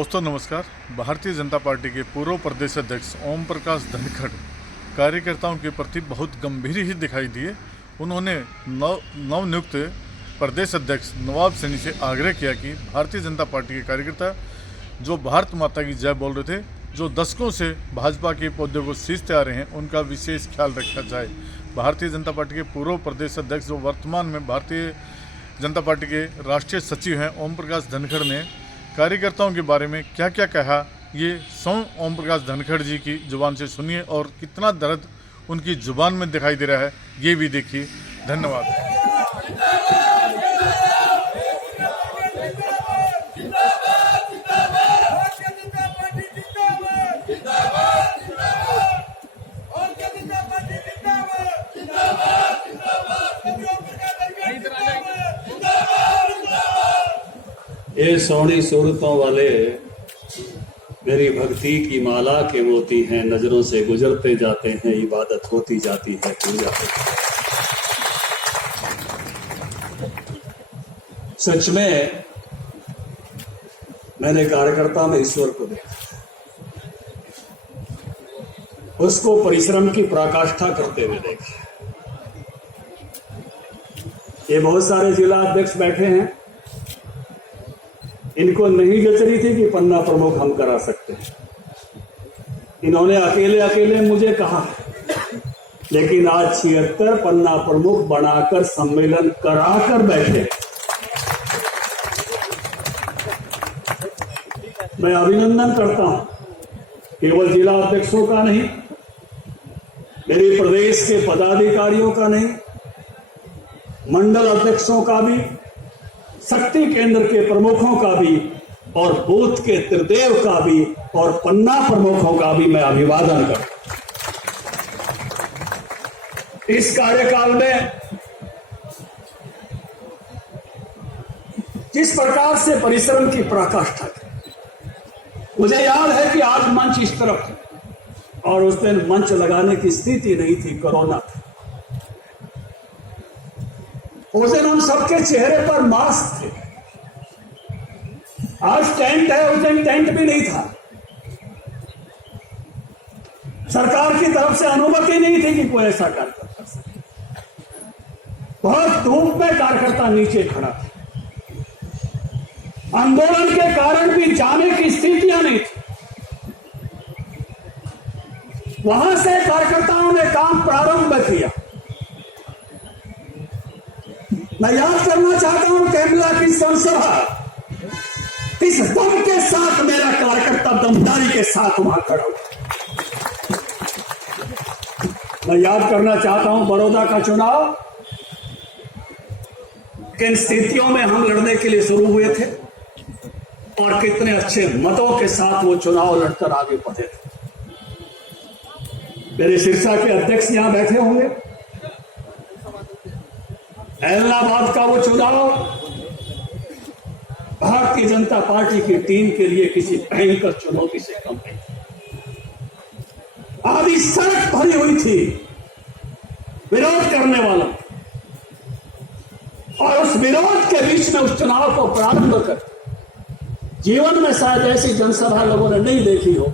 दोस्तों नमस्कार। भारतीय जनता पार्टी के पूर्व प्रदेश अध्यक्ष ओम प्रकाश धनखड़ कार्यकर्ताओं के प्रति बहुत गंभीर ही दिखाई दिए। उन्होंने नवनियुक्त प्रदेश अध्यक्ष नवाब सैनी से आग्रह किया कि भारतीय जनता पार्टी के कार्यकर्ता जो भारत माता की जय बोल रहे थे, जो दशकों से भाजपा के पौधे को सींचते आ रहे हैं, उनका विशेष ख्याल रखा जाए। भारतीय जनता पार्टी के पूर्व प्रदेश अध्यक्ष जो वर्तमान में भारतीय जनता पार्टी के राष्ट्रीय सचिव हैं ओम प्रकाश धनखड़ ने कार्यकर्ताओं के बारे में क्या क्या कहा, ये ओम प्रकाश धनखड़ जी की जुबान से सुनिए और कितना दर्द उनकी जुबान में दिखाई दे रहा है ये भी देखिए। धन्यवाद। ये सोनी सूरतों वाले मेरी भक्ति की माला के मोती हैं, नजरों से गुजरते जाते हैं, इबादत होती जाती है पूजा। सच में मैंने कार्यकर्ता में ईश्वर को देखा, उसको परिश्रम की पराकाष्ठा करते हुए देखा। ये बहुत सारे जिला अध्यक्ष बैठे हैं, इनको नहीं जच रही थी कि पन्ना प्रमुख हम करा सकते हैं। इन्होंने अकेले अकेले मुझे कहा, लेकिन आज 76 पन्ना प्रमुख बनाकर सम्मेलन कराकर बैठे। मैं अभिनंदन करता हूं केवल जिला अध्यक्षों का नहीं, मेरे प्रदेश के पदाधिकारियों का नहीं, मंडल अध्यक्षों का भी, शक्ति केंद्र के प्रमुखों का भी, और बूथ के त्रिदेव का भी, और पन्ना प्रमुखों का भी मैं अभिवादन करता हूं। इस कार्यकाल में जिस प्रकार से परिश्रम की पराकाष्ठा की, मुझे याद है कि आज मंच इस तरफ है और उस दिन मंच लगाने की स्थिति नहीं थी, कोरोना था। उस दिन उन सबके चेहरे पर मास्क थे। आज टेंट है, उस दिन टेंट भी नहीं था। सरकार की तरफ से अनुमति नहीं थी कि कोई ऐसा कार्य कर सके। बहुत धूप में कार्यकर्ता नीचे खड़ा था। आंदोलन के कारण भी जाने की स्थितियां नहीं थी। वहां से कार्यकर्ताओं ने काम प्रारंभ किया। मैं याद करना चाहता हूं कैमला की संसभा, इस दम के साथ मेरा कार्यकर्ता दमदारी के साथ वहां खड़ा हुआ। मैं याद करना चाहता हूं बड़ौदा का चुनाव, किन स्थितियों में हम लड़ने के लिए शुरू हुए थे और कितने अच्छे मतों के साथ वो चुनाव लड़कर आगे बढ़े थे। मेरे सिरसा के अध्यक्ष यहां बैठे होंगे। इलाहाबाद का वो चुनाव भारतीय जनता पार्टी की टीम के लिए किसी भयंकर चुनौती से कम नहीं। आधी सड़क भरी हुई थी विरोध करने वालों, और उस विरोध के बीच में उस चुनाव को प्रारंभ कर जीवन में शायद ऐसी जनसभा लोगों ने नहीं देखी हो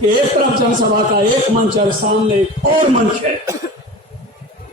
कि एक तरफ जनसभा का एक मंच और सामने एक और मंच है,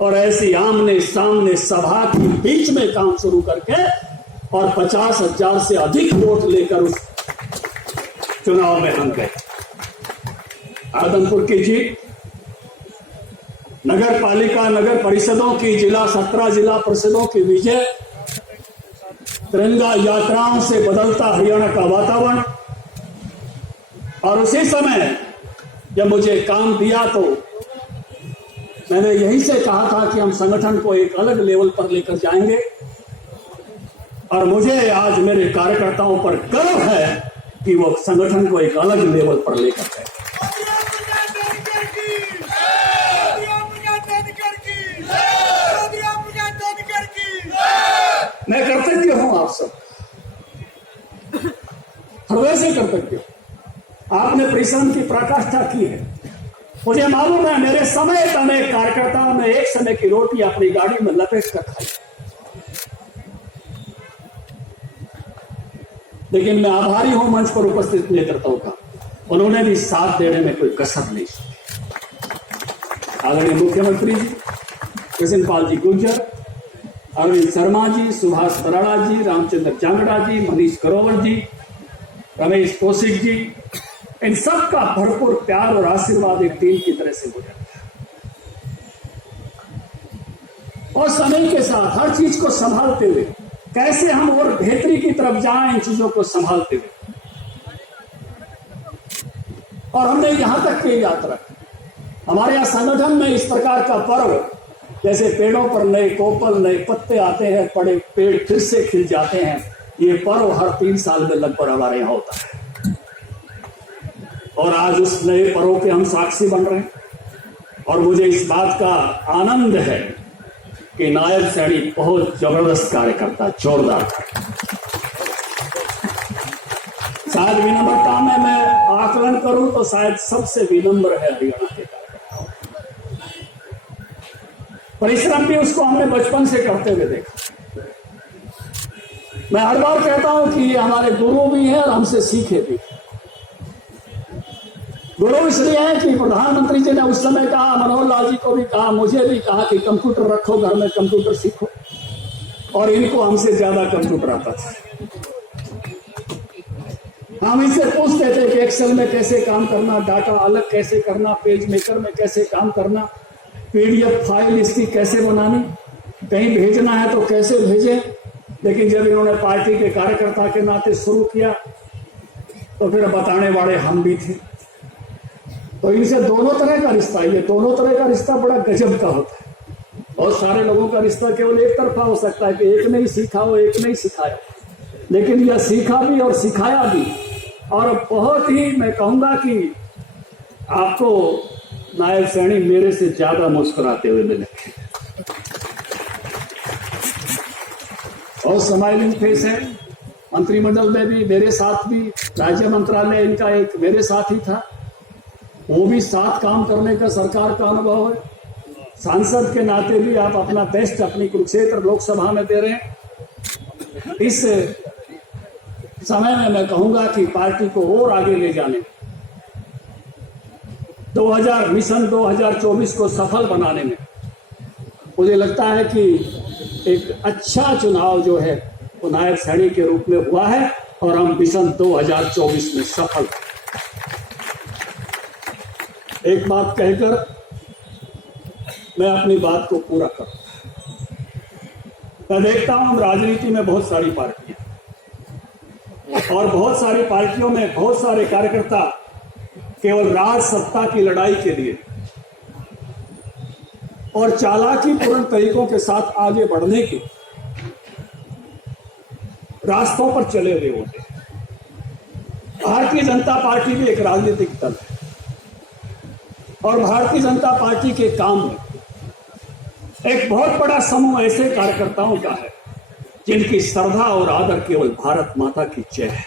और ऐसी आमने सामने सभा के बीच में काम शुरू करके और 50,000 से अधिक वोट लेकर उस चुनाव में हम गए। आदमपुर की जीत, नगर पालिका नगर परिषदों की, 17 जिला परिषदों की विजय, तिरंगा यात्राओं से बदलता हरियाणा का वातावरण, और उसी समय जब मुझे काम दिया तो मैंने यही से कहा था कि हम संगठन को एक अलग लेवल पर लेकर जाएंगे, और मुझे आज मेरे कार्यकर्ताओं पर गर्व है कि वो संगठन को एक अलग लेवल पर लेकर गए। मैं कृतज्ञ हूं आप सब, हृदय से कृतज्ञ। आपने परिश्रम की पराकाष्ठा की है। मुझे मालूम है मेरे समय अनेक कार्यकर्ताओं ने एक समय की रोटी अपनी गाड़ी में लपेट कर खाई। लेकिन मैं आभारी हूं मंच पर उपस्थित नेतृत्वों का, उन्होंने भी साथ देने में कोई कसर नहीं छोड़ी। आदरणीय मुख्यमंत्री जी कृष्ण पाल जी गुर्जर, अरविंद शर्मा जी, सुभाष बराड़ा जी, रामचंद्र जांगड़ा जी, मनीष ग्रोवर जी, रमेश कौशिक जी, इन सब का भरपूर प्यार और आशीर्वाद एक टीम की तरह से गुजरता है। और समय के साथ हर चीज को संभालते हुए कैसे हम और बेहतरी की तरफ जाएं, इन चीजों को संभालते हुए। और हमने यहां तक की यात्रा, हमारे यहां संगठन में इस प्रकार का पर्व, जैसे पेड़ों पर नए कोपल नए पत्ते आते हैं, पड़े पेड़ फिर से खिल जाते हैं, ये पर्व हर 3 साल में लगभग हमारे यहां होता है। और आज उस नए पर्व के हम साक्षी बन रहे हैं। और मुझे इस बात का आनंद है कि नायब सैनी बहुत जबरदस्त कार्यकर्ता, जोरदार। शायद विनम्रता में मैं आकलन करूं तो शायद सबसे विनम्र है हरियाणा के कार्यकर्ता। परिश्रम भी उसको हमने बचपन से करते हुए देखा। मैं हर बार कहता हूं कि ये हमारे गुरु भी हैं और हमसे सीखे भी। गुरु इसलिए है कि प्रधानमंत्री जी ने उस समय कहा, मनोहर लाल जी को भी कहा, मुझे भी कहा कि कंप्यूटर रखो घर में, कंप्यूटर सीखो। और इनको हमसे ज्यादा कंप्यूटर आता था। हम इनसे पूछते थे कि एक्सेल में कैसे काम करना, डाटा अलग कैसे करना, पेज मेकर में कैसे काम करना, पीडीएफ फाइल इसकी कैसे बनानी, कहीं भेजना है तो कैसे भेजें। लेकिन जब इन्होंने पार्टी के कार्यकर्ता के नाते शुरू किया तो फिर बताने वाले हम भी थे। तो इनसे दोनों तरह का रिश्ता, ये दोनों तरह का रिश्ता बड़ा गजब का होता है। बहुत सारे लोगों का रिश्ता केवल एक तरफा हो सकता है कि एक ने ही सीखा हो, एक ने ही सिखाया। लेकिन यह सीखा भी और सिखाया भी, और बहुत ही मैं कहूंगा कि आपको नायब सैनी मेरे से ज्यादा मुस्कुराते हुए मिले और स्माइलिंग फेस है। मंत्रिमंडल में भी मेरे साथ भी, राज्य मंत्रालय इनका एक मेरे साथ ही था, वो भी साथ काम करने का सरकार का अनुभव है। सांसद के नाते भी आप अपना बेस्ट अपनी कुरुक्षेत्र लोकसभा में दे रहे हैं। इस समय में मैं कहूंगा कि पार्टी को और आगे ले जाने, मिशन 2024 को सफल बनाने में मुझे लगता है कि एक अच्छा चुनाव जो है वो नायब सैनी के रूप में हुआ है और हम मिशन 2024 में सफल। एक बात कहकर मैं अपनी बात को पूरा करूं। मैं देखता हूं राजनीति में बहुत सारी पार्टियां, और बहुत सारी पार्टियों में बहुत सारे कार्यकर्ता केवल राज सत्ता की लड़ाई के लिए और चालाकी पूर्ण तरीकों के साथ आगे बढ़ने के रास्तों पर चले हुए होते हैं। भारतीय जनता पार्टी भी एक राजनीतिक दल है और भारतीय जनता पार्टी के काम में एक बहुत बड़ा समूह ऐसे कार्यकर्ताओं का है जिनकी श्रद्धा और आदर केवल भारत माता की जय है।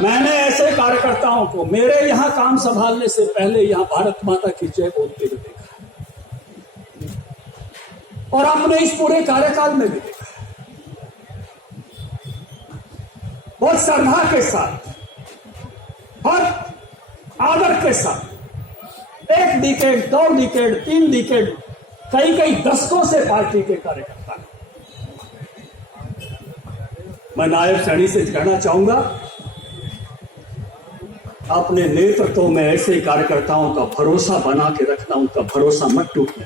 मैंने ऐसे कार्यकर्ताओं को मेरे यहां काम संभालने से पहले यहां भारत माता की जय बोलते हुए देखा और अपने इस पूरे कार्यकाल में भी देखा। बहुत श्रद्धा के साथ और आदर के साथ 1 डिकेड, 2 डिकेड, 3 डिकेड, कई दशकों से पार्टी के कार्यकर्ता। मैं नायब सैनी से कहना चाहूंगा, अपने नेतृत्व में ऐसे कार्यकर्ताओं का भरोसा बना के रखना, उनका भरोसा मत टूटने,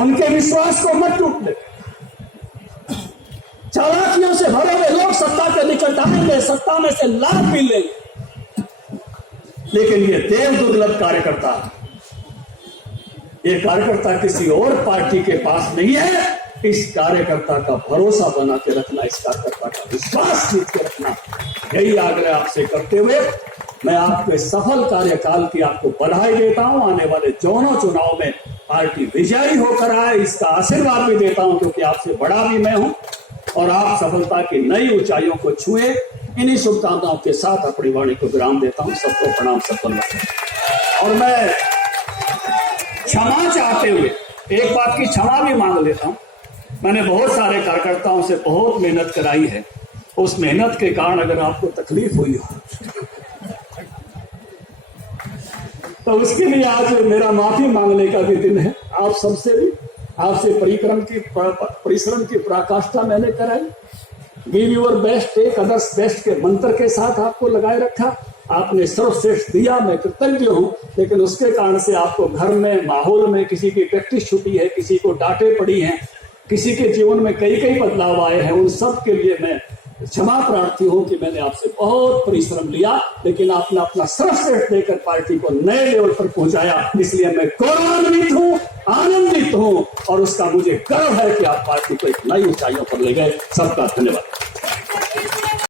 उनके विश्वास को मत टूटने। चालाकियों से भरे हुए लोग सत्ता के निकट आएंगे, सत्ता में से लाभ भी लेंगे, लेकिन ये देव दुर्लभ कार्यकर्ता, ये कार्यकर्ता किसी और पार्टी के पास नहीं है। इस कार्यकर्ता का भरोसा बना के रखना, इस कार्यकर्ता का विश्वास जीत के रखना, यही आग्रह आपसे करते हुए मैं आपके सफल कार्यकाल की आपको बधाई देता हूं। आने वाले दोनों चुनाव में पार्टी विजयी होकर आए, इसका आशीर्वाद भी देता हूं, क्योंकि आपसे बड़ा भी मैं हूं और आप सफलता की नई ऊंचाइयों को छुए। इन्हीं शुभकामनाओं के साथ अपनी वाणी को विराम देता हूं। सबको प्रणाम, सफल। और मैं क्षमा चाहते हुए एक बात की क्षमा भी मांग लेता हूं। मैंने बहुत सारे कार्यकर्ताओं से बहुत मेहनत कराई है, उस मेहनत के कारण अगर आपको तकलीफ हुई हो तो उसके लिए आज मेरा माफी मांगने का भी दिन है। आप सबसे भी, आपसे परिश्रम की पराकाष्ठा मैंने कराई। Give your best, take others best के मंत्र के साथ आपको लगाए रखा। आपने सर्वश्रेष्ठ दिया, मैं कृतज्ञ हूं। लेकिन उसके कारण से आपको घर में, माहौल में किसी की प्रैक्टिस छूटी है, किसी को डांटे पड़ी हैं, किसी के जीवन में कई कई बदलाव आए हैं। उन सब के लिए मैं क्षमा प्रार्थी हूं कि मैंने आपसे बहुत परिश्रम लिया, लेकिन आपने अपना सर्वश्रेष्ठ देकर पार्टी को नए लेवल पर पहुंचाया। इसलिए मैं गौरवान्वित हूं, आनंदित हूं और उसका मुझे गर्व है कि आप पार्टी को एक नई ऊंचाइयों पर ले गए। सबका धन्यवाद।